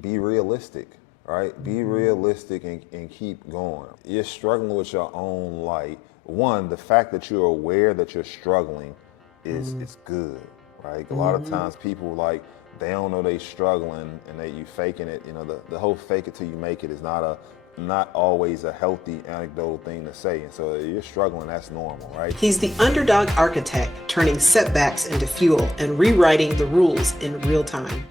be realistic, right? Be realistic and keep going. You're struggling with your own light. One, the fact that you're aware that you're struggling is good, right? A lot of Mm-hmm. times people like they don't know they struggling and that you faking it. You know, the whole fake it till you make it is not always a healthy anecdotal thing to say. And so if you're struggling, that's normal, right? He's the underdog architect, turning setbacks into fuel and rewriting the rules in real time.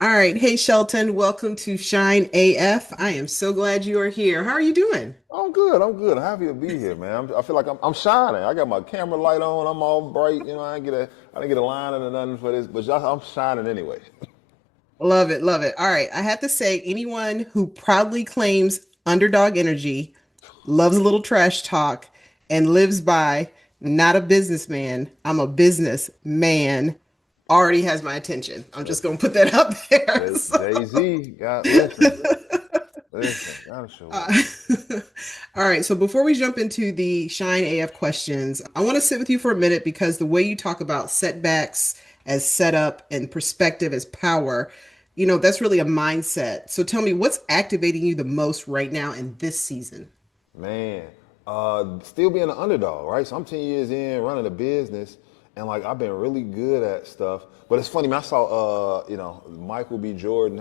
All right. Hey, Shelton, welcome to Shine AF. I am so glad you are here. How are you doing? I'm good. I'm good. I'm happy to be here, man. I feel like I'm shining. I got my camera light on. I'm all bright. You know, I didn't get a line or nothing for this, but I'm shining anyway. Love it. Love it. All right. I have to say, anyone who proudly claims underdog energy, loves a little trash talk, and lives by not a businessman, I'm a business man, already has my attention. I'm just going to put that out there. Jay Z got listen. Gotta show up. Uh, all right. So before we jump into the Shine AF questions, I want to sit with you for a minute because the way you talk about setbacks as setup and perspective as power, that's really a mindset. So tell me, what's activating you the most right now in this season? Man, still being an underdog, right? So I'm 10 years in running a business, and like I've been really good at stuff. But it's funny, man. I saw, Michael B. Jordan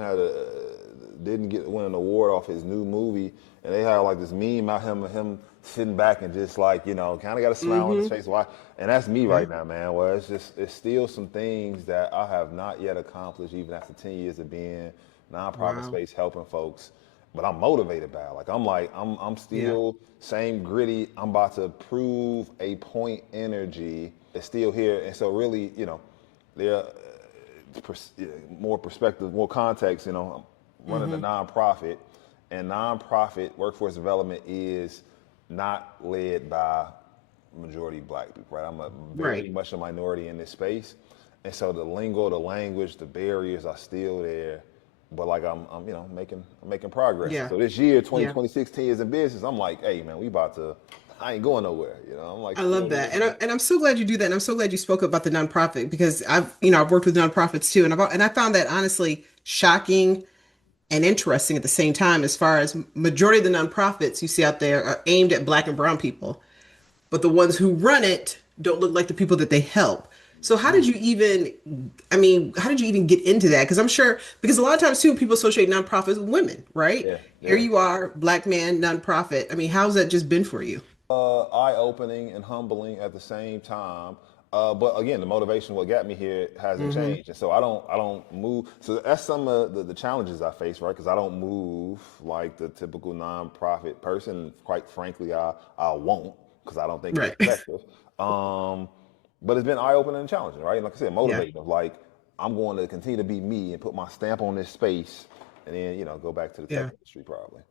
didn't get win an award off his new movie, and they had like this meme about him sitting back and just like kind of got a smile on his face. Why? And that's me Yeah. right now, man. Well, it's still some things that I have not yet accomplished, even after 10 years of being nonprofit Wow. space helping folks. But I'm motivated by it. Like I'm Yeah. still same gritty. I'm about to prove a point energy. It's still here, and so really, there more perspective, more context. I'm running a Hmm. nonprofit, and nonprofit workforce development is not led by majority black people. Right, I'm a very Right. much a minority in this space, and so the lingo, the language, the barriers are still there. But like I'm making progress. Yeah. So this year, Yeah. 2026, 10 years in business, I'm like, hey man, we about to. I ain't going nowhere. I'm like I still love there. that. And I'm so glad you do that. And I'm so glad you spoke about the nonprofit because I've worked with nonprofits too. And I found that honestly shocking and interesting at the same time as far as majority of the nonprofits you see out there are aimed at black and brown people, but the ones who run it don't look like the people that they help. So how did you even get into that? Because I'm sure, because a lot of times too, people associate nonprofits with women, right? Yeah, Here yeah. you are, black man, nonprofit. I mean, how's that just been for you? Eye-opening and humbling at the same time. But again, the motivation, what got me here, hasn't Hmm. changed, and so I don't move. So that's some of the challenges I face, right? Because I don't move like the typical nonprofit person. Quite frankly, I won't because I don't think it's Right. effective. But it's been eye-opening and challenging, right? And like I said, Yeah. motivating. Of like I'm going to continue to be me and put my stamp on this space, and then go back to the tech Yeah. industry probably.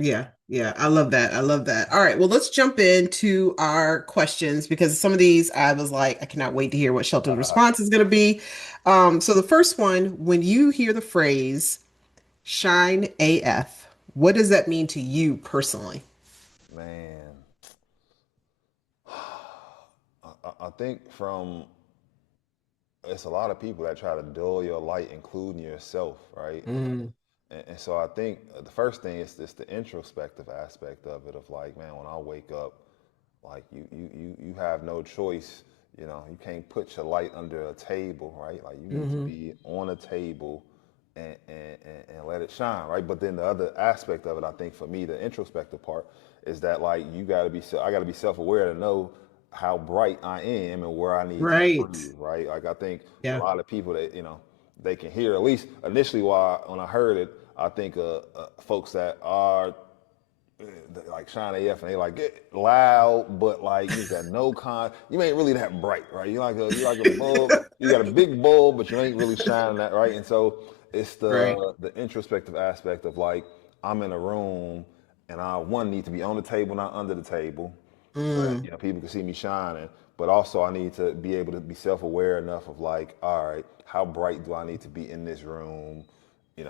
Yeah, yeah, I love that. I love that. All right, well, let's jump into our questions because some of these I was like, I cannot wait to hear what Shelton's response is going to be. So the first one, when you hear the phrase "shine AF," what does that mean to you personally? Man, I think from it's a lot of people that try to dull your light, including yourself, right? Mm, And so I think the first thing is this the introspective aspect of it of like, man, when I wake up, like you have no choice. You can't put your light under a table, right? Like you need to hmm. be on a table and let it shine, right? But then the other aspect of it, I think for me, the introspective part is that like I got to be self-aware to know how bright I am and where I need to Right. breathe, right? Like I think a Yeah. lot of people that they can hear at least initially. When I heard it, I think folks that are like Shine AF and they like get loud, but like you got no you ain't really that bright, right? You like a bulb, you got a big bulb, but you ain't really shining that right. And so it's Right. the introspective aspect of like I'm in a room and I one need to be on the table, not under the table, so that Mm, people can see me shining. But also I need to be able to be self-aware enough of like, all right, how bright do I need to be in this room?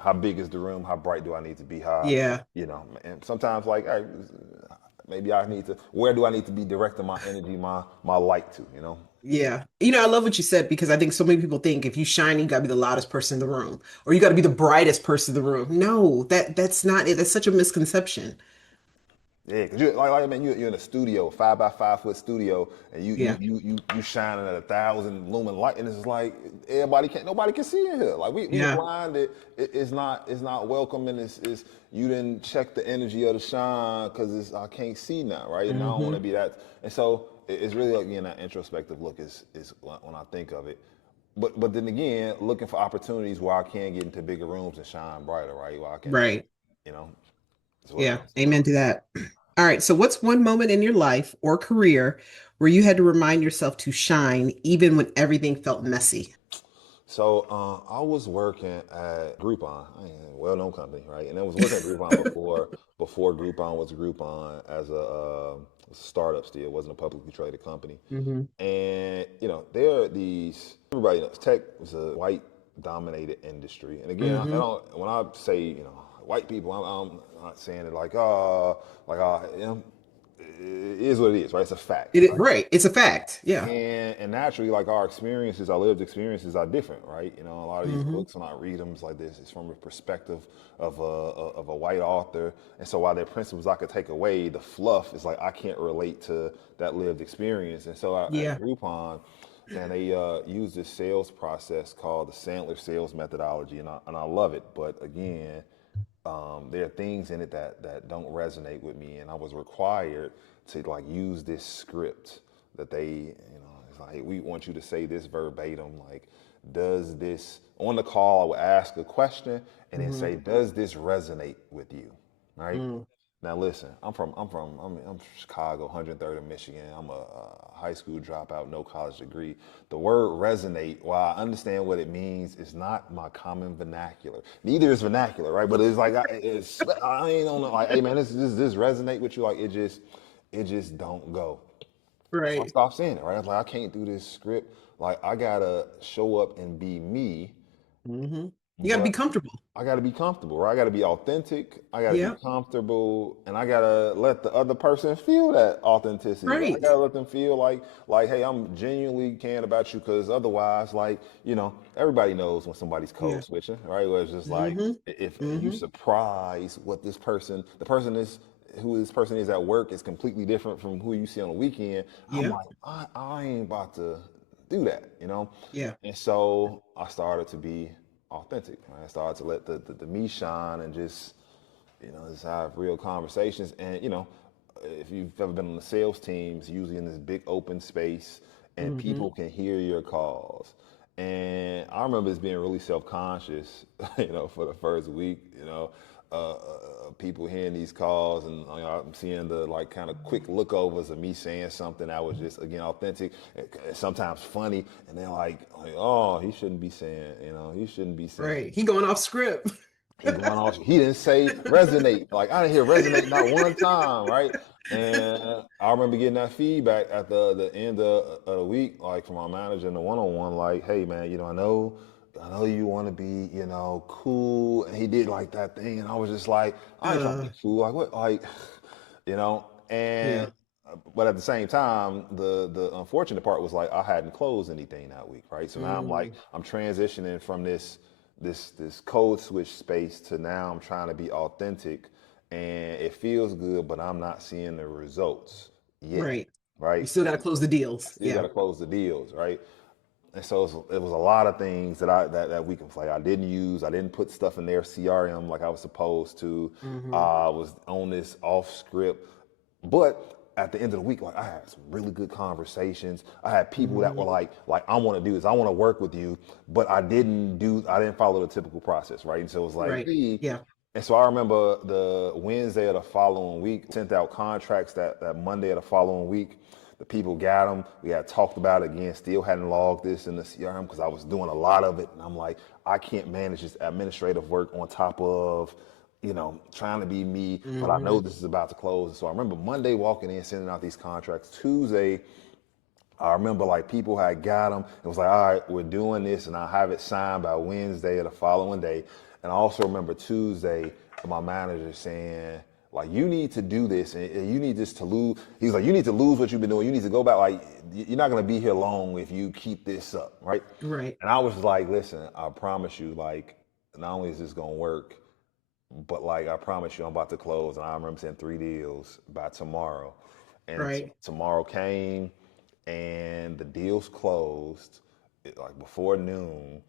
How big is the room? How bright do I need to be? yeah. And sometimes like, hey, maybe I need to. Where do I need to be directing my energy, my light to? Yeah. I love what you said because I think so many people think if you shine, you gotta be the loudest person in the room or you gotta be the brightest person in the room. No, that's not it. That's such a misconception. Yeah, cause you like I mean you're in a studio, 5 by 5 foot studio, and Yeah. you shining at 1,000 lumen light, and it's like nobody can see in here. Like we Yeah. blinded. It's not welcome, and it's you didn't check the energy of the shine because it's I can't see now, right? And I don't want Hmm. to be that. And so it's really like getting that introspective look is when I think of it. But then again, looking for opportunities where I can get into bigger rooms and shine brighter, right? Where I can, Right. you know, is what it Yeah. comes down Amen to. to that. All right. So what's one moment in your life or career where you had to remind yourself to shine even when everything felt messy? So I was working at Groupon, a well-known company, right? And I was working at Groupon before Groupon was Groupon as a startup. Still, it wasn't a publicly traded company. Hmm. And there are these everybody knows tech was a white-dominated industry. And again, I Hmm. don't when I say white people, I'm not saying it it is what it is, right? It's a fact, right? Right. It's a fact. Yeah. And naturally, like our experiences, our lived experiences are different, right? A lot of these Hmm. books when I read them, it's like this. It's from a perspective of a white author, and so while there are principles I could take away, the fluff is like I can't relate to that lived experience. And so at Yeah. Groupon, man, they use this sales process called the Sandler sales methodology, and I love it. But again, there are things in it that don't resonate with me, and I was required to like use this script that it's like, hey, we want you to say this verbatim. Like, does this on the call? I would ask a question and then Hmm. say, does this resonate with you? Right? Mm. Now listen, I'm from Chicago, 103rd of Michigan. I'm a high school dropout, no college degree. The word resonate, while I understand what it means, is not my common vernacular. Neither is vernacular, right? But it's like I ain't on the, like, hey man, this resonate with you? Like it just don't go. So I Right. stopped saying it, right? I was like, I can't do this script. Like I gotta show up and be me, Hmm. You got to be but comfortable. I got to be comfortable, right? I got to be authentic. I got to be Yeah. comfortable, and I got to let the other person feel that authenticity. I Right. got to let them feel like, hey, I'm genuinely caring about you, because otherwise, like, everybody knows when somebody's Yeah. code switching, right? Where it's just like, Hmm. if you Hmm. surprise what the person is, who this person is at work is completely different from who you see on the weekend. I'm Yeah. like, I ain't about to do that. Yeah. And so I started to be authentic. Right? I started to let the me shine and just have real conversations. And if you've ever been on the sales teams, usually in this big open space, and Hmm. people can hear your calls. And I remember this being really self-conscious, for the first week, people hearing these calls, and I'm seeing the like kind of quick lookovers of me saying something that was just again authentic, and sometimes funny, and they're like, oh, he shouldn't be saying, he shouldn't be saying. Right. He going off script. He going off. He didn't say resonate. Like I didn't hear resonate not one time, right? And I remember getting that feedback at the end of the week, like from our manager in the one-on-one, like, hey man, I know you want to be, cool. And he did like that thing, and I was just like, I ain't trying to Uh, be cool. Like what, like, you know. yeah. And but at the same time, the unfortunate part was like I hadn't closed anything that week, right? So now Mm. I'm transitioning from this code switch space to now I'm trying to be authentic, and it feels good, but I'm not seeing the results yet, Right. You right? still got to close the I deals. still got Yeah. to close the deals, right? And so it was a lot of things that week was like I didn't use. I didn't put stuff in their CRM like I was supposed to. Hmm. I was on this off script, but at the end of the week, like I had some really good conversations. I had people that Hmm. were like I want to do this. I want to work with you, but I didn't follow the typical process, right? And so it was like, Right. hey. Yeah. And so I remember the Wednesday of the following week, sent out contracts that Monday of the following week. The people got them. We had talked about it again, still hadn't logged this in the CRM because I was doing a lot of it. And I'm like, I can't manage this administrative work on top of, trying to be me, but I know Hmm. this is about to close. So I remember Monday walking in, sending out these contracts. Tuesday, I remember like people had got them. It was like, all right, we're doing this, and I'll have it signed by Wednesday of the following day. And I also remember Tuesday, my manager saying, Like you need to do this, and you need this to lose. He was like, you need to lose what you've been doing. You need to go back. Like you're not gonna be here long if you keep this up, right? Right. And I was like, listen, I promise you, like, not only is this gonna work, but like I promise you, I'm about to close. And I remember saying 3 deals by tomorrow, and Right. tomorrow came, and the deals closed like before noon.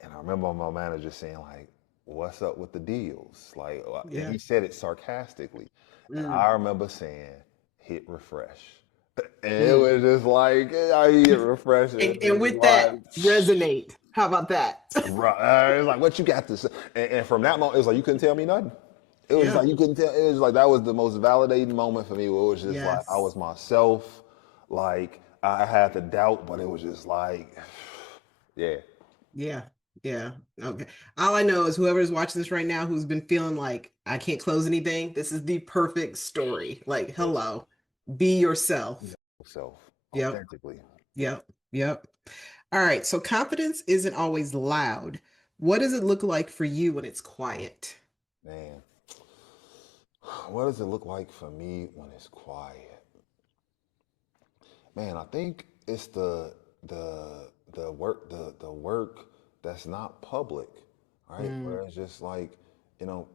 And I remember my manager saying like, "What's up with the deals?" Like, and Yeah. he said it sarcastically, and Mm. I remember saying, "Hit refresh," and it Mm. was just like I hit refresh, and And it's with that, like. resonate. How about that? Right. It's like, what you got to say? And from that moment, it was like, you couldn't tell me nothing. It was Yeah. like, you couldn't tell. It was like, that was the most validating moment for me where it was just like, I was Yes. myself. Like, I had the doubt, but it was just like, yeah. Yeah. Yeah. Okay. All I know is whoever's watching this right now who's been feeling like I can't close anything, this is the perfect story. Like, Yes. hello, be yourself. Self, Yep. authentically. Yep. Yep. All right. So confidence isn't always loud. What does it look like for you when it's quiet? Man, what does it look like for me when it's quiet? Man, I think it's the work that's not public, right? Mm, Where it's just like,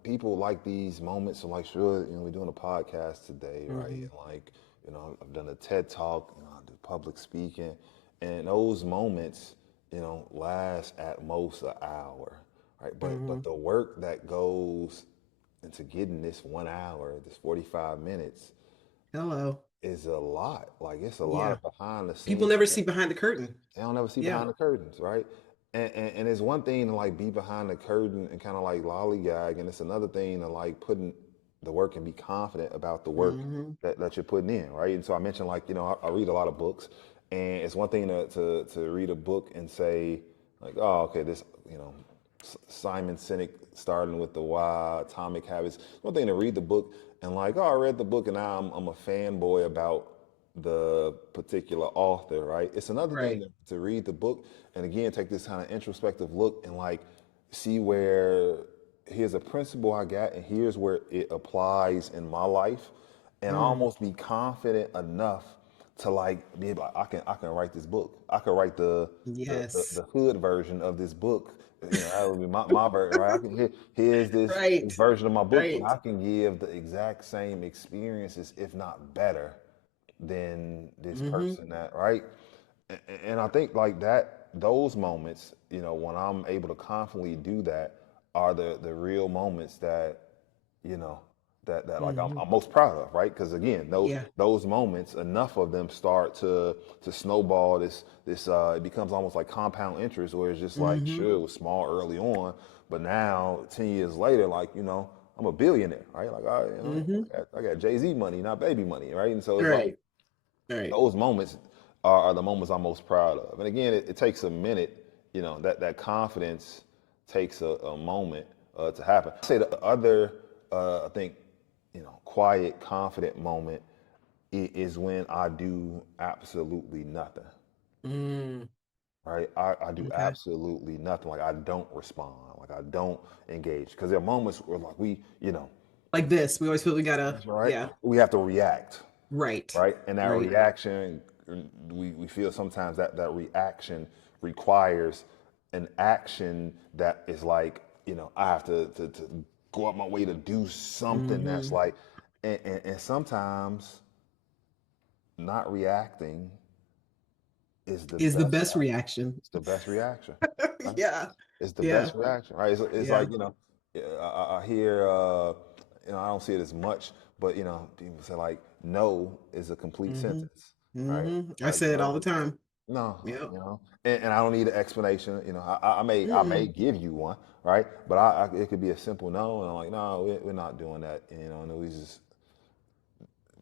people like these moments of like, sure, we're doing a podcast today, right? hmm And like, I've done a TED talk, I do public speaking, and those moments, last at most an hour, right? But hmm the work that goes into getting this 1 hour, this 45 minutes Hello. is a lot. Like it's a lot Yeah. of behind the People scenes never see stuff. behind the curtain. They don't ever see Yeah. behind the curtains, right? And it's one thing to like be behind the curtain and kind of like lollygag, and it's another thing to like putting the work and be confident about the work hmm that you're putting in, right? And so I mentioned like, I read a lot of books, and it's one thing to read a book and say like, oh, okay, this, Simon Sinek starting with the why, Atomic Habits. It's one thing to read the book and like, oh, I read the book and now I'm a fanboy about the particular author, right? It's another thing Right. to read the book and again take this kind of introspective look and like see where here's a principle I got and here's where it applies in my life and Mm. almost be confident enough to like be able I can write this book. I can write the Yes. hood version of this book. That would be my version, right? I can here's this Right. version of my book, but Right. I can give the exact same experiences, if not better, than this hmm person that, right? And I think like that, those moments, when I'm able to confidently do that, are the real moments that you know that like I'm, hmm I'm most proud of, right? Because again, Yeah. those moments, enough of them start to snowball. It becomes almost like compound interest, where it's just like hmm sure it was small early on, but now 10 years later, like I'm a billionaire, right? Like hmm I got Jay-Z money, not baby money, right? And so it's like Right. Right. those moments are the moments I'm most proud of. And again, it takes a minute, that confidence takes a moment to happen. I say the other, I think, quiet, confident moment is when I do absolutely nothing, Mm. right? I do Okay. absolutely nothing. Like I don't respond, like I don't engage. Because there are moments where like Like this. We always feel we gotta, right? yeah. We have to react, Right. right? And that Right. reaction, we feel sometimes that reaction requires an action that is like, I have to go out my way to do something that's hmm like, and sometimes not reacting is the Is the best best reaction. reaction. It's the best reaction, right? Yeah. It's the Yeah. best reaction, right? It's Yeah. like, yeah, I hear, I don't see it as much, but, people say like, no is a complete hmm sentence, right? I Like, say it all the no, time. no, Yep. and I don't need an explanation. I may Mm-mm. give you one, right? But it could be a simple no, and I'm like, no, we're not doing that, and we just,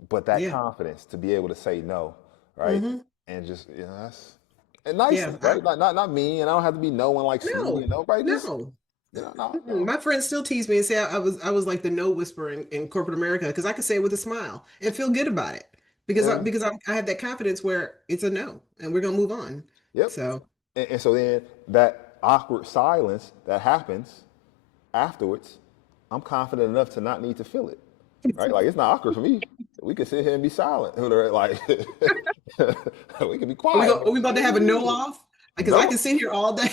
but that Yeah. confidence to be able to say no, right? hmm And just, that's, and nicely, Yeah. right? Not me, and I don't have to be no one like Snoopy, No, nobody just, no. no, Mm-mm. My friends still tease me and say I was like the no whisperer in corporate America because I could say it with a smile and feel good about it because yeah, I have that confidence where it's a no and we're gonna move on. yep. So And so then that awkward silence that happens afterwards, I'm confident enough to not need to feel it. right? Like it's not awkward for me. We could sit here and be silent. Like we could be quiet. Are we about to have a no off? Because I No, can sit here all day.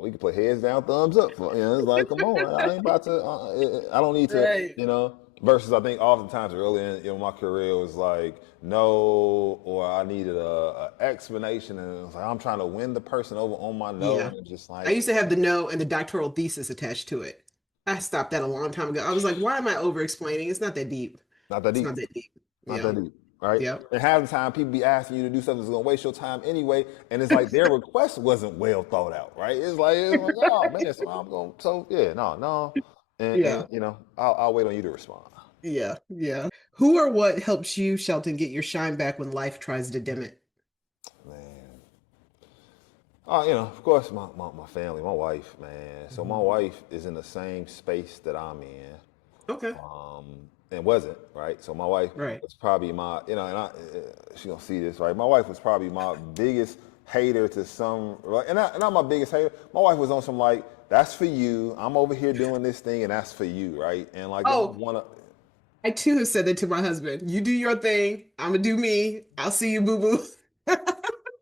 we could play heads down, thumbs up. It's like, come on, I ain't about to. I don't need to, Right. Versus, I think oftentimes early in my career it was like no, or I needed a explanation, and it was like I'm trying to win the person over on my no, Yeah. and it's just I like used to have the no and the doctoral thesis attached to it. I stopped that a long time ago. I was like, why am I over explaining? It's not that deep. not that It's deep. not that deep. Not Yeah. that deep, right? Yep. And half the time, people be asking you to do something that's gonna waste your time anyway, and it's like their request wasn't well thought out, right? It's like oh man, so I'm going, so yeah, no, no, and Yeah. I'll wait on you to respond, Yeah. Yeah. Who or what helps you, Shelton, get your shine back when life tries to dim it? man. Of course, my family, my wife, man. So my Mhm. wife is in the same space that I'm in. Okay. um, and wasn't right. So my wife Right. was probably my, and she gonna see this, right? My wife was probably my biggest hater to some, right? And not my biggest hater. My wife was on some like, that's for you. I'm over here doing this thing, and that's for you, right? And like, I Oh, wanna, I too have said that to my husband. You do your thing. I'm gonna do me. I'll see you, boo boo.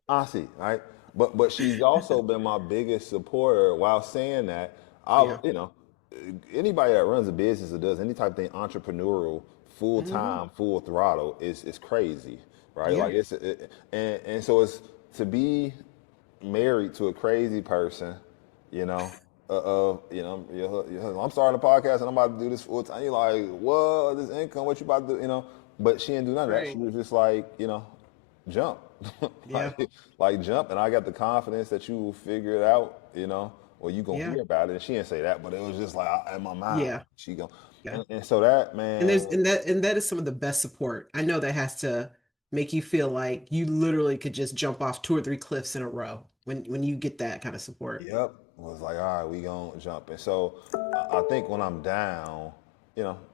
I see, right? But she's also been my biggest supporter. While saying that, Yeah. anybody that runs a business or does any type of thing entrepreneurial, full Hmm. time, full throttle is crazy, right? Yeah. Like and so it's to be married to a crazy person, you know. I'm starting a podcast and I'm about to do this full time. You're like, what? This income? What you about to do? But she didn't do none of that. She Right. was just like, jump, Yeah. like jump, and I got the confidence that you will figure it out, or you gonna Yeah. hear about it. And she didn't say that, but it was just like in my mind, Yeah. she go, Yeah. and so that And man, that is some of the best support. I know that has to make you feel like you literally could just jump off two or three cliffs in a row when you get that kind of support. yep, was like, all right, we gonna jump. And so I think when I'm down,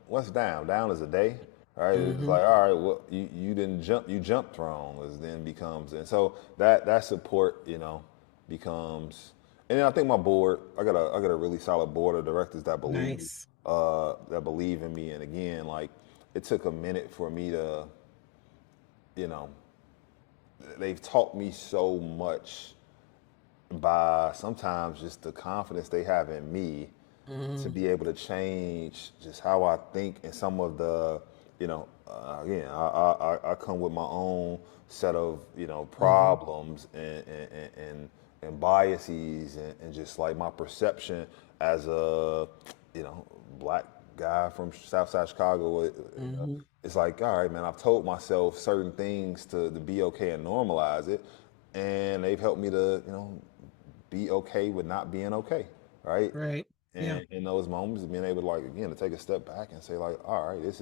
what's down? Down is a day, right? It's Hmm. like, all right, well, you didn't jump, you jumped wrong, is then becomes, and so that support, becomes, and then I think my board, I got a really solid board of directors Nice. that believe in me, and again, like it took a minute for me to, you know, they've taught me so much by sometimes just the confidence they have in me to Hmm. be able to change just how I think and some of the, again, I come with my own set of, Hmm. problems and biases and just like my perception as a, black guy from Southside Chicago. Hmm. It's like, all right, man, I've told myself certain things to be okay and normalize it. And they've helped me to, be okay with not being okay, right? Right. Yeah. And in those moments, being able to like again to take a step back and say like, all right, this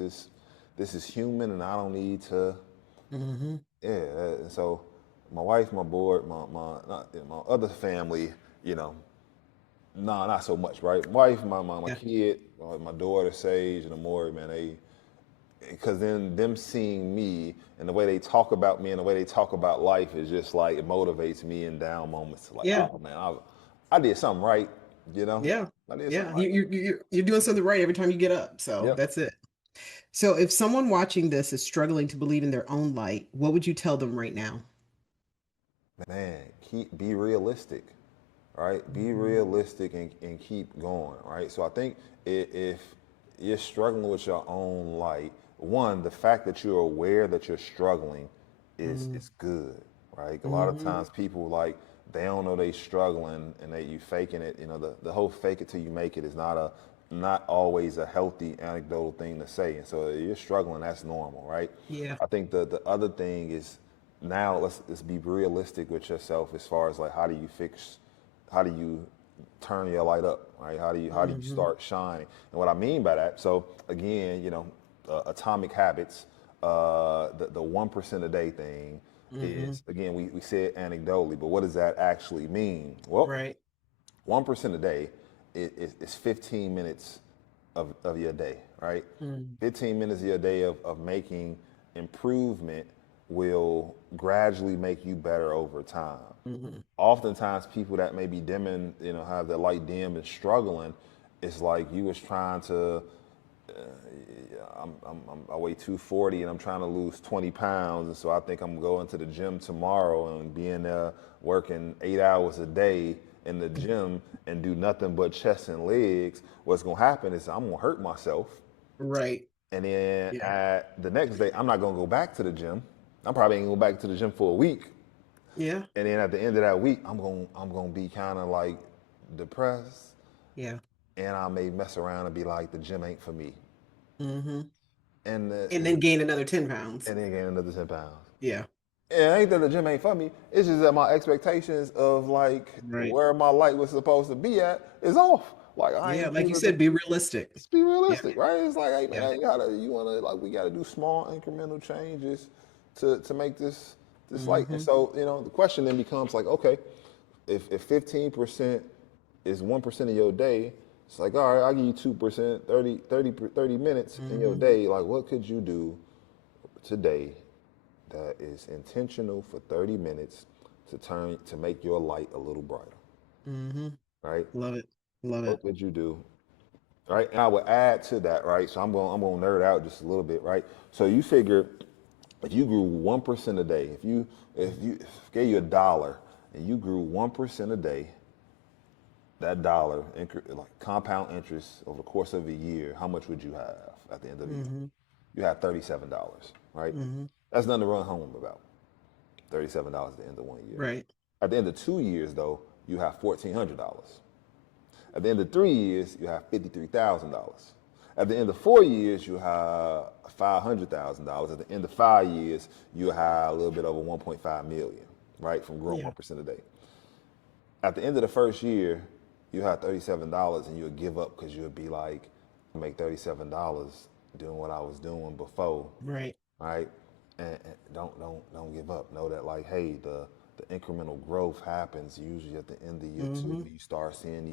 is human, and I don't need to, Hmm. yeah. And so, my wife, my board, my not, my other family, you know, nah, not so much, right? Wife, my Yeah. kid, my daughter Sage and Amore, man, they because then them seeing me and the way they talk about me and the way they talk about life is just like it motivates me in down moments to like, Yeah. oh man, I did something right, you know, Yeah. I did something Yeah. right. You're doing something right every time you get up. So Yep, that's it. So if someone watching this is struggling to believe in their own light, what would you tell them right now? man, be realistic, right? Be Hmm. realistic and keep going, right? So I think if you're struggling with your own light, one, the fact that you're aware that you're struggling is good, right? A lot of Hmm. times people like they don't know they struggling and you faking it. The whole fake it till you make it is not always a healthy anecdotal thing to say. And so if you're struggling, that's normal, right? Yeah. I think the other thing is now let's be realistic with yourself as far as like how do you turn your light up, right? How do you Hmm. start shining? And what I mean by that, so again, atomic habits, the 1% a day thing Hmm. is again we said anecdotally, but what does that actually mean? Well, Right. 1% a day is 15 minutes of your day, right? Mm. 15 minutes of your day of making improvement will gradually make you better over time. Hmm. Oftentimes, people that may be dimming, have their light dim and struggling, it's like you was trying to I weigh 240 and I'm trying to lose 20 pounds. And so I think I'm going to the gym tomorrow and being there working 8 hours a day in the gym and do nothing but chest and legs. What's going to happen is I'm going to hurt myself. Right. And then Yeah. at the next day, I'm not going to go back to the gym. I'm probably ain't going to go back to the gym for a week. Yeah. And then at the end of that week, I'm going to be kind of like depressed. Yeah. And I may mess around and be like, the gym ain't for me. Hmm. And And then gain another 10 pounds. and then gain another 10 pounds. Yeah. Yeah, ain't that the gym ain't for me. It's just that my expectations of like Right. where my light was supposed to be at is off. Like I Yeah. ain't Like you using the. said, be realistic. Let's be Yeah. realistic, right? It's like, hey Yeah. man, you wanna like we gotta do small incremental changes to make this light. And Hmm. so the question then becomes like, okay, if 15% is 1% of your day, it's like all right, I'll give you 2%, 30 minutes in your Hmm. day. Like what could you do today that is intentional for 30 minutes to make your light a little brighter, Hmm. right? Love it. Love What it. could you do, right? And I would add to that, right? So I'm going to nerd out just a little bit, right? So you figure if you grew 1% a day, if you gave you $1 and you grew 1% a day, that dollar like compound interest over the course of a year, how much would you have at the end of the year? Hmm. You have $37, right? Hmm. That's nothing to run home about. $37 at the end of one year. Right. At the end of 2 years, though, you have $1,400. At the end of 3 years, you have $53,000. At the end of 4 years, you have $500,000. At the end of 5 years, you have a little bit over 1.5 million, right, from growing Yeah. 1% a day. At the end of the first year, you have $37 and you'll give up because you'll be like, I make $37 doing what I was doing before, Right. right? And don't give up. Know that like, hey, the incremental growth happens usually at the end of year two. Hmm. You start seeing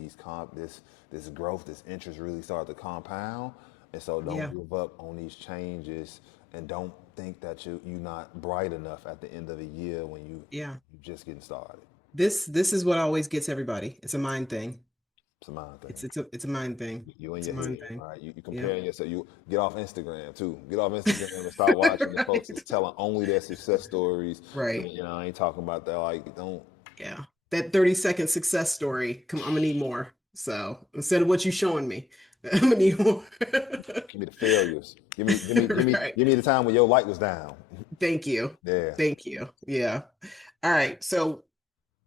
this growth, this interest really start to compound. And so don't Yeah. give up on these changes and don't think that you're not bright enough at the end of the year when Yeah. you just getting started. This is what always gets everybody. It's a mind thing. It's a mind thing. It's a mind thing. You in It's a your mind head, thing. right? You Yeah. comparing yourself. You get off Instagram too. Get off Instagram and start watching the folks that's Right. telling only their success stories. Right. I ain't talking about that. Like, don't Yeah. That 30-second success story. Come, I'm gonna need more. So instead of what you showing me, I'm gonna need more. give me the failures. Right. Give me the time when your light was down. Thank you. Yeah. Thank you. Yeah. All right. So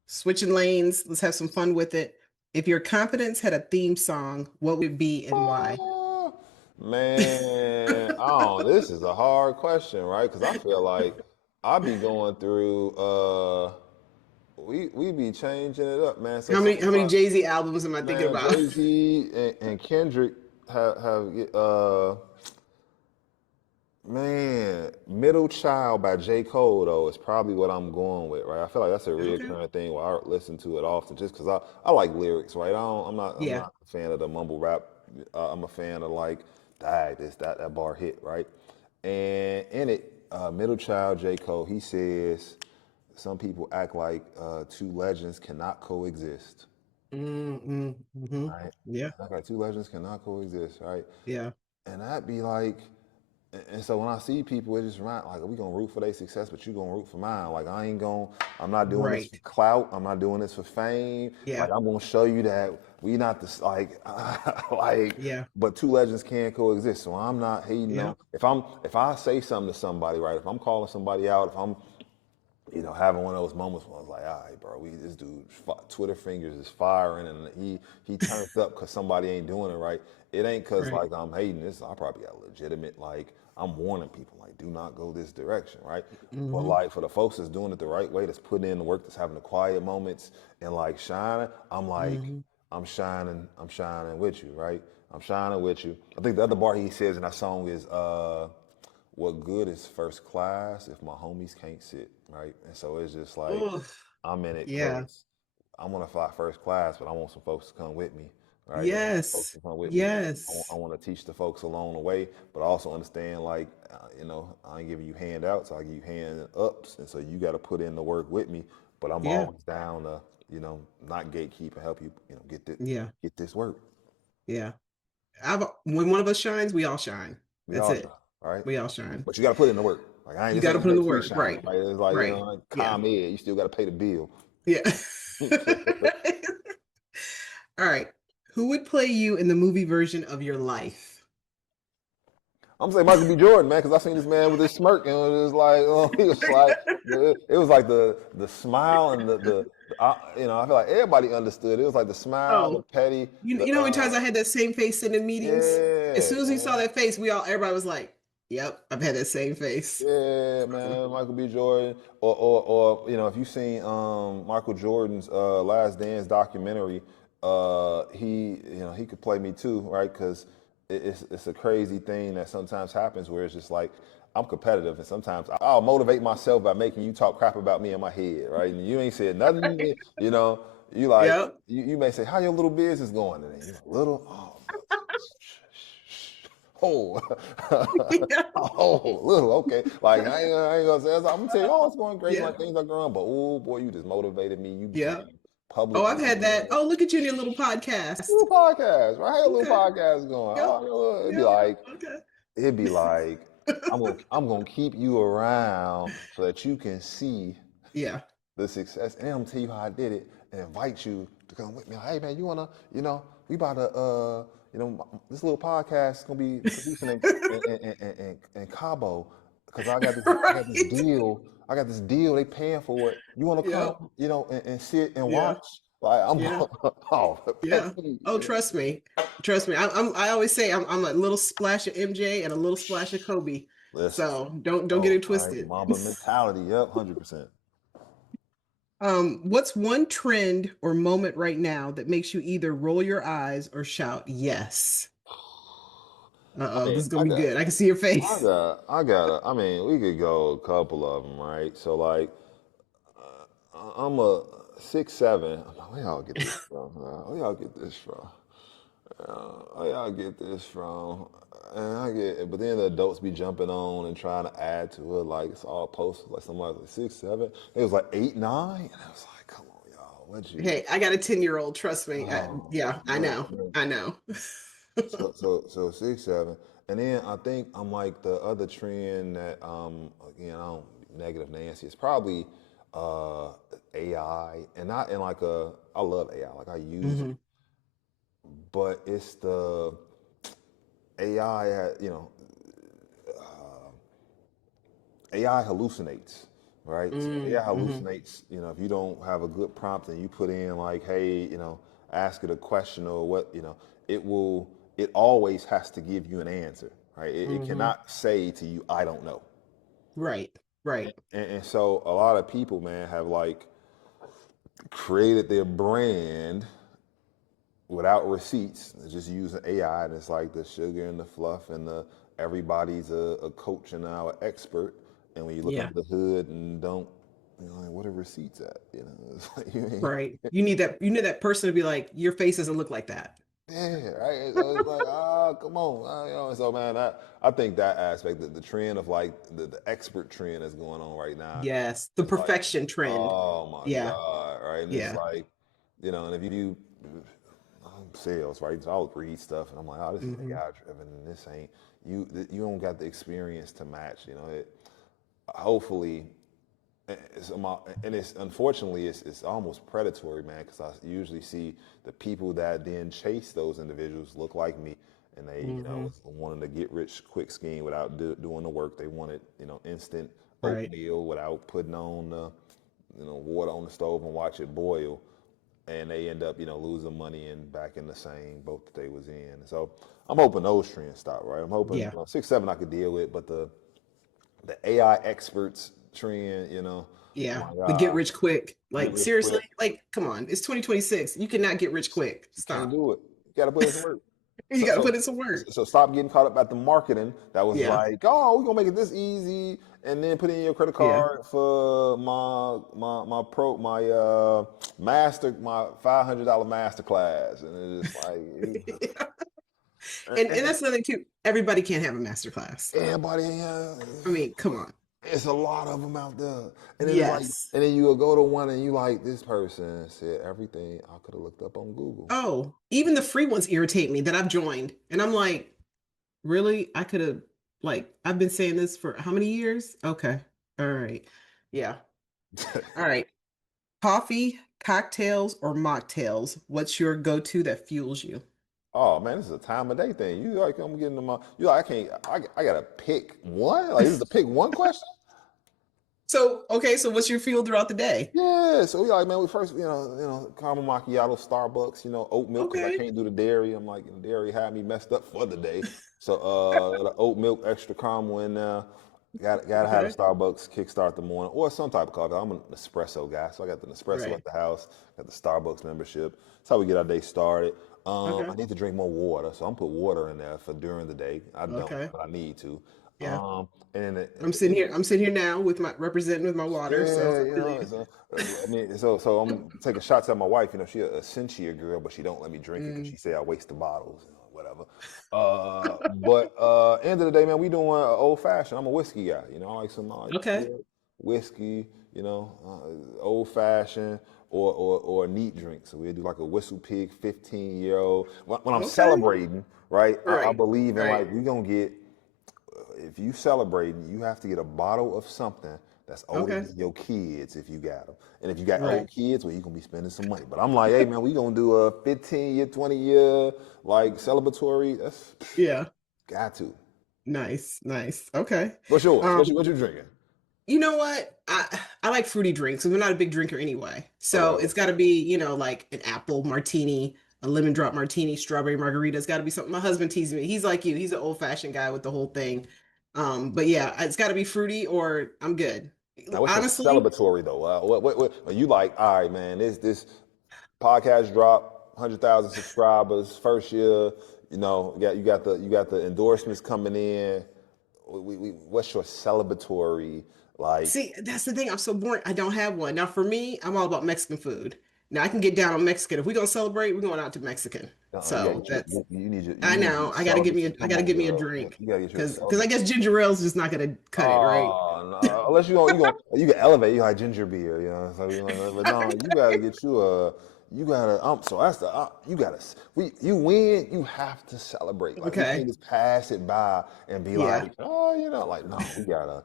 switching lanes, let's have some fun with it. If your confidence had a theme song, what would it be and why? Oh, man, oh, this is a hard question, right? Because I feel like I be going through. We be changing it up, man. So How many sometimes. Jay-Z albums am I thinking Man, about? Jay Z and Kendrick have man, Middle Child by J. Cole though is probably what I'm going with, right? I feel like that's a Okay. reoccurring thing where I listen to it often just because I like lyrics, right? I'm Yeah. not a fan of the mumble rap. I'm a fan of like, dang, that bar hit, right? And in it, Middle Child J. Cole, he says some people act like two legends cannot coexist. Mm-hmm. Right? Yeah. Okay, two legends cannot coexist, right? Yeah. And I'd be like, and so when I see people, it just remind like we gonna root for their success, but you gonna root for mine. Like I'm not doing this for Right. clout. I'm not doing this for fame. Like Yeah. I'm gonna show you that we not this like like. Yeah. But two legends can coexist. So I'm not hating Yeah. on if I say something to somebody, right? If I'm calling somebody out, if I'm having one of those moments where I was like, all right, bro, this dude Twitter fingers is firing, and he turns up because somebody ain't doing it right. It ain't because Right. like I'm hating this. I probably got legitimate like I'm warning people like, do not go this direction, right? But Hmm. like for the folks that's doing it the right way, that's putting in the work, that's having the quiet moments and like shining, I'm like, Hmm. I'm shining with you, right? I'm shining with you. I think the other part he says in that song is what good is first class if my homies can't sit, right? And so it's just like Oh, I'm in it yeah. because I want to fly first class, but I want some folks to come with me, right? I want folks Yes. to come with me. I Yes. want to teach the folks along the way, but also understand like, I ain't giving you handouts, I give you hand ups, and so you got to put in the work with me. But I'm Yeah. always down to, not gatekeep and help you, Yeah. get this work. Yeah. when one of us shines, we all shine. We That's all shine, it. right? We all shine. But you got to put in the work. Like I ain't You this got to ain't put in no the free work. shining. Right. Right? It's like Right. like Yeah. ComEd, you still got to pay the bill. Yeah. All right. Who would play you in the movie version of your life? I'm saying Michael B. Jordan, man, because I seen this man with his smirk, and it was like, he was like, it was like the smile and I feel like everybody understood. It was like the smile, the Oh, petty, the you know how many times I had that same face sitting in meetings? As yeah, soon as we saw man. that face, everybody was like, "Yep, I've had that same face." Yeah, So, man, Michael B. Jordan, or if you've seen Michael Jordan's Last Dance documentary, he could play me too, right? Because it's a crazy thing that sometimes happens where it's just like I'm competitive, and sometimes I'll motivate myself by making you talk crap about me in my head, right? And you ain't said nothing, you know. You like yep. you may say, "How your little business going?" And then you little, oh, oh, Yeah. oh, little, okay. Like I ain't gonna say. I'm gonna tell you, oh, it's going great. Yeah. Like things are growing, but oh boy, you just motivated me. You Yeah. became Oh, publicly I've had that. known. Oh, look at you in your little podcast. Little podcast, right? How your little Okay. podcast going? Yep. Oh, Yep. Okay. it'd be like, I'm gonna keep you around so that you can see Yeah. the success, and I'm gonna tell you how I did it, and invite you to come with me. Like, hey man, you wanna, we about to, this little podcast is gonna be producing in Cabo, because I got this Right. deal. I got this deal. They paying for it. You wanna Yep. come, and sit and Yeah. watch? Like I'm, Yeah. oh, pet Yeah. peeve, Oh, man. trust me. Trust me. I always say I'm a little splash of MJ and a little splash of Kobe. Listen, So don't get oh, it right, twisted. Mamba mentality. Yep, 100%. What's one trend or moment right now that makes you either roll your eyes or shout yes? I Uh-oh, mean, this is gonna be good. I can see your face. I mean, we could go a couple of them, right? So, like, I'm a 6'7". Where y'all get this from? Where y'all get this from? Where y'all get this from? And but then the adults be jumping on and trying to add to it, like it's all posted, like somebody was like 6'7". It was like 8'9", and I was like, come on, y'all, what you? Hey, I got a 10-year-old. Trust me. Oh, Yeah, I know. man. I know. So 6'7", and then I think I'm like the other trend that again I don't negative Nancy. It's probably uh AI, and not in like I love AI, like I use it, Hmm. but it's the AI, AI hallucinates, right? So AI Hmm. hallucinates, if you don't have a good prompt and you put in like, hey, ask it a question or what, it always has to give you an answer, right? It Hmm. cannot say to you, I don't know. Right. Right. And so a lot of people, man, have like created their brand without receipts, just using AI, and it's like the sugar and the fluff and the everybody's a coach and now an expert. And when you look Yeah. under the hood and don't, like, what are receipts at? It's like you ain't, Right. You need that person to be like, your face doesn't look like that. yeah, right. So it's like, come on, And so man, I think that aspect, the trend of like the expert trend that's going on right now, Yes. The it's like, perfection trend. oh my Yeah. God, right? And it's Yeah. like, and if you sales, right? So I'll read stuff and I'm like, oh, this is Hmm. AI driven, and this ain't you. You don't got the experience to match. Hopefully, and it's unfortunately it's almost predatory, man. Because I usually see the people that then chase those individuals look like me, and they Hmm. was wanting to get rich quick scheme without doing the work. They wanted instant Right. oatmeal without putting on the water on the stove and watch it boil, and they end up losing money and back in the same boat that they was in. So I'm hoping those trends stop, right? I'm hoping Yeah. 6'7" I could deal with, but the AI experts trend, oh Yeah. my The get God, rich quick. get Like, rich seriously? quick. Like, come on. It's 2026. You cannot get rich quick. You can't Stop. do it. You got to put in some work. You So, got to so, put in some work. so stop getting caught up at the marketing that was Yeah. like, oh, we're gonna make it this easy, and then put in your credit Yeah. card for my $500 master class, and it's just like, And that's another thing too. Everybody can't have a master class. everybody, I mean, come on. It's a lot of them out there, and then it's like, Yes. and then you will go to one and you like, this person said everything I could have looked up on Google. Oh, even the free ones irritate me that I've joined. And I'm like, really? I could have, like, I've been saying this for how many years? Okay. All right. Yeah. All right. Coffee, cocktails, or mocktails? What's your go-to that fuels you? Oh man, this is a time of day thing. You like, I'm getting to my. You like, I can't. I gotta pick one. Like, this is a pick one question. So, okay, so what's your fuel throughout the day? Yeah, so we like, man, we first, caramel macchiato, Starbucks, oat milk because I Okay. can't do the dairy. I'm like, the dairy had me messed up for the day. So, the oat milk, extra caramel in there. Gotta have a Okay. Starbucks kickstart the morning or some type of coffee. I'm an espresso guy, so I got the Nespresso Right. at the house, got the Starbucks membership. That's how we get our day started. I Okay. need to drink more water, so I'm put water in there for during the day. I don't, Okay. but I need to. Yeah. And then at I'm the sitting end. here. I'm sitting here now with my representing with my water. So Yeah, I feel you. so I mean, so I'm taking shots at my wife. She a Essentia girl, but she don't let me drink it because Mm, she say I waste the bottles, whatever. But end of the day, man, we doing old fashioned. I'm a whiskey guy. I like some okay. pure whiskey. Old fashioned or neat drink. So we do like a Whistle Pig 15-year-old. When I'm Okay. celebrating, right? I Right. believe in Right. like we gonna get if you celebrating, you have to get a bottle of something that's older Okay. than your kids if you got them. And if you got Right. old kids, well, you gonna be spending some money. But I'm like, hey man, we gonna do a 15-year, 20-year like celebratory. That's Yeah. got to. Nice. Nice. Okay. What's yours? Um, What you drinking? you know what? I like fruity drinks, and I'm not a big drinker anyway. Okay, So it's okay. got to be, like an apple martini, a lemon drop martini, strawberry margarita. It's got to be something. My husband teases me. He's like you. He's an old fashioned guy with the whole thing. But yeah, it's got to be fruity, or I'm good. Now, what's your Honestly, celebratory though? What are you like? All right, man. This podcast drop, 100,000 subscribers, first year. You got the endorsements coming in. What's your celebratory like? see, that's the thing. I'm so boring. I don't have one. Now, for me, I'm all about Mexican food. Now, I can get down on Mexican. If we're gonna celebrate, we're going out to Mexican. You gotta So get that's you I need your know. I got to get me celibacy. a I Come got to on, get me a girl. drink You gotta get your because I celibacy. guess ginger ale is just not gonna cut it, right? Oh no! Unless you can elevate. You like ginger beer, So but no, you gotta get you a. You gotta. So that's the. You gotta. You win. You have to celebrate. Like we can't Okay. just pass it by and be Yeah. like, oh, like no. We gotta.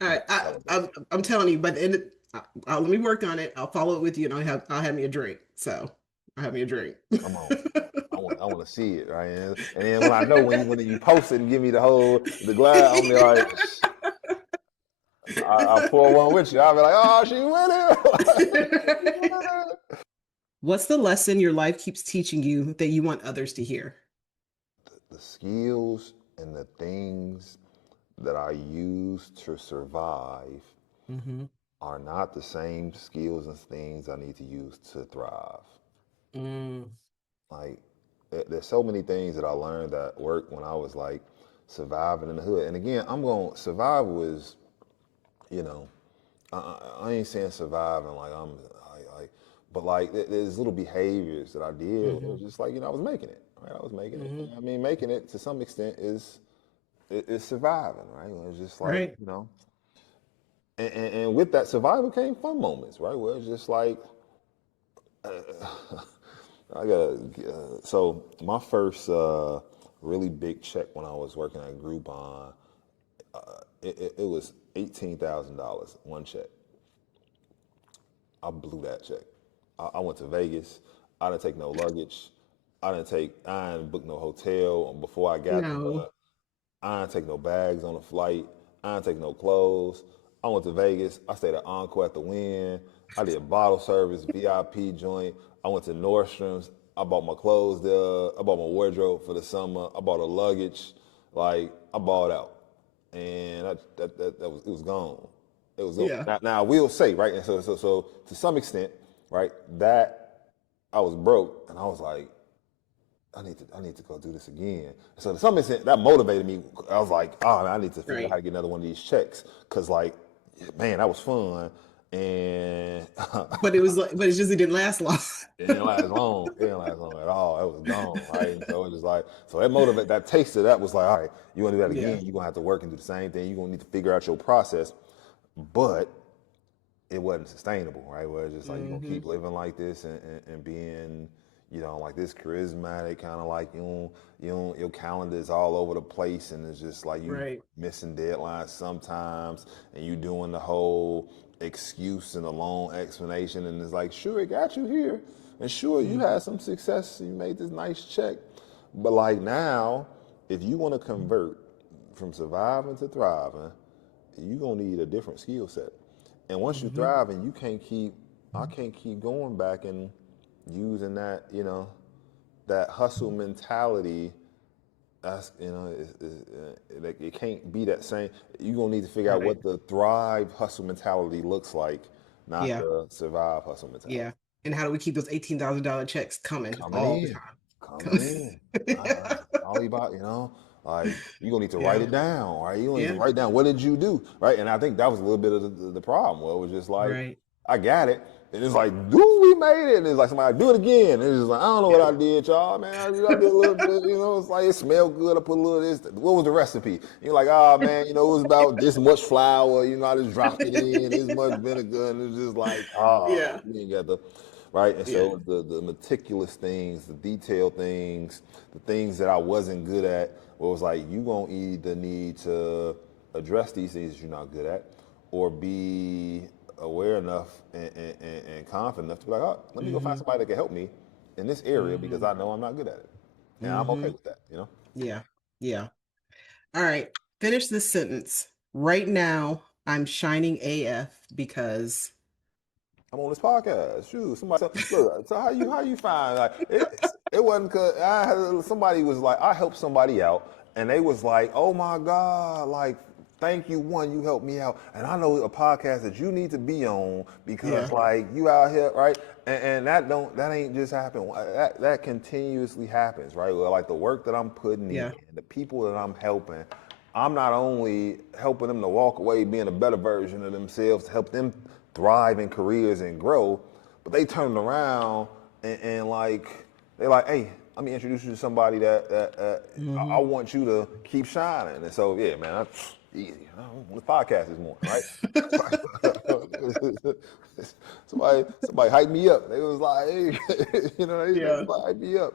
All We right. gotta celebrate. I'm telling you, by the end, let me work on it. I'll follow it with you, and I'll have me a drink. So I'll have me a drink. Come on. I want to see it, right? And then when I know when you post it and give me the glass, I'm be like, I'll pour one with you. I'll be like, oh, she winning. She winning. What's the lesson your life keeps teaching you that you want others to hear? The skills and the things that I use to survive Hmm. are not the same skills and things I need to use to thrive. Mm, Like, there's so many things that I learned at work when I was like surviving in the hood. And again, I'm going survival is, you know, I ain't saying surviving like but like there's little behaviors that I did. It was hmm just like I was making it, right? I was making it. hmm And I mean, making it to some extent is surviving, right? It's just like Right. and with that survival came fun moments, right? Where it's just like I got so my first really big check when I was working at Groupon, it was $18,000 one check. I blew that check. I went to Vegas. I didn't take no luggage. I didn't book no hotel before I got No. there. I didn't take no bags on the flight. I didn't take no clothes. I went to Vegas. I stayed at Encore at the Wynn. I did bottle service, VIP joint. I went to Nordstrom's. I bought my clothes there. I bought my wardrobe for the summer. I bought a luggage. Like I bought out, and that was it was gone. It was gone. Yeah. Now I will say right, and so to some extent, right, that I was broke, and I was like, I need to go do this again. So to some extent, that motivated me. I was like, oh, man, I need to figure out Right. how to get another one of these checks because, like, man, that was fun. and But it was like, but it's just it didn't last long. it didn't last long. It didn't last long at all. It was gone, right? And so it was like, so that motivate, that taste of that was like, all right, you want to do that Yeah. again? You're gonna have to work and do the same thing. You're gonna need to figure out your process, but it wasn't sustainable, right? Where it's just like you're gonna keep living like this and being, you know, like this charismatic kind of like your calendar is all over the place, and it's just like you Right. missing deadlines sometimes, and you doing the whole excuse and a long explanation, and it's like, sure, it got you here, and sure, you had some success, you made this nice check, but like now, if you want to convert from surviving to thriving, you're gonna need a different skill set. And once you Mm-hmm. thrive, and I can't keep going back and using that, you know, that hustle mentality. That's, you know, like it can't be that same. You're gonna need to figure out Right. what the thrive hustle mentality looks like, not Yeah. the survive hustle mentality. Yeah. And how do we keep those $18,000 checks coming Coming all the in, time? coming in. All about, you know, like you're gonna need to write Yeah. it down, right? You gonna need to Yeah. write down what did you do, right? And I think that was a little bit of the problem. Where it was just like, Right. I got it, and it's like, do we made it? And it's like somebody do it again. And it's just like, I don't know what Yeah. I did, y'all, man. I did a little bit, you know. It's like it smelled good. I put a little of this. What was the recipe? You're like, oh man, you know, it was about this much flour. You know, I just dropped it in, this much vinegar, and it's just like, Yeah. you ain't got the right. And Yeah. so the meticulous things, the detailed things, the things that I wasn't good at, where it was like, you gonna either need to address these things that you're not good at, or be aware enough and confident enough to be like, oh, let me go find Mm-hmm. somebody that can help me in this area because Mm-hmm. I know I'm not good at it. And I'm okay Mm-hmm. with that, you know? Yeah. Yeah. All right. Finish this sentence. Right now, I'm shining AF because I'm on this podcast. Shoot, somebody look. So how you find like it wasn't cause I had somebody was like I helped somebody out and they was like, oh my god, like thank you one you helped me out and I know a podcast that you need to be on because yeah. like you out here right and that ain't just happen that continuously happens right well, like the work that I'm putting in Yeah. the people that I'm helping I'm not only helping them to walk away being a better version of themselves, to help them thrive in careers and grow, but they turn around and like they're like, hey, let me introduce you to somebody that I Mm-hmm. want you to keep shining. And so yeah, man, that's easy. The podcast is more right. Somebody hyped me up. They was like, hey, you know, they Yeah. was like, hype me up.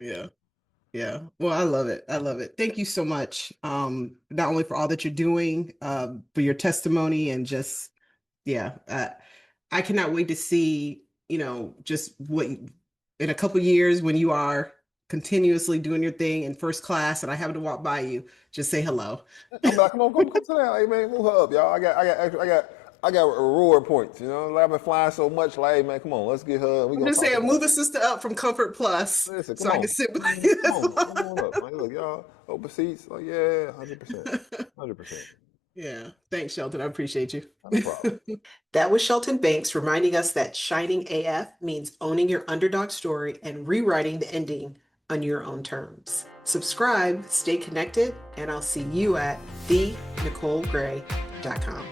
Yeah. Yeah. Well, I love it. I love it. Thank you so much. Not only for all that you're doing, for your testimony and just, yeah, I cannot wait to see, just what in a couple years when you are continuously doing your thing in first class and I happen to walk by you, just say hello. I'm like, come to that, like man, move her up, y'all. I got reward points. You know, like, I've been flying so much. Like, hey, man, come on, let's get her. We I'm gonna just talk saying, about. move the sister up from Comfort Plus Listen, so come I can on, sit by you. come on up. Like, look, y'all, open seats. Like, yeah, 100%, 100%. Yeah. Thanks, Shelton. I appreciate you. Not a problem. That was Shelton Banks reminding us that shining AF means owning your underdog story and rewriting the ending on your own terms. Subscribe, stay connected, and I'll see you at thenicolegray.com.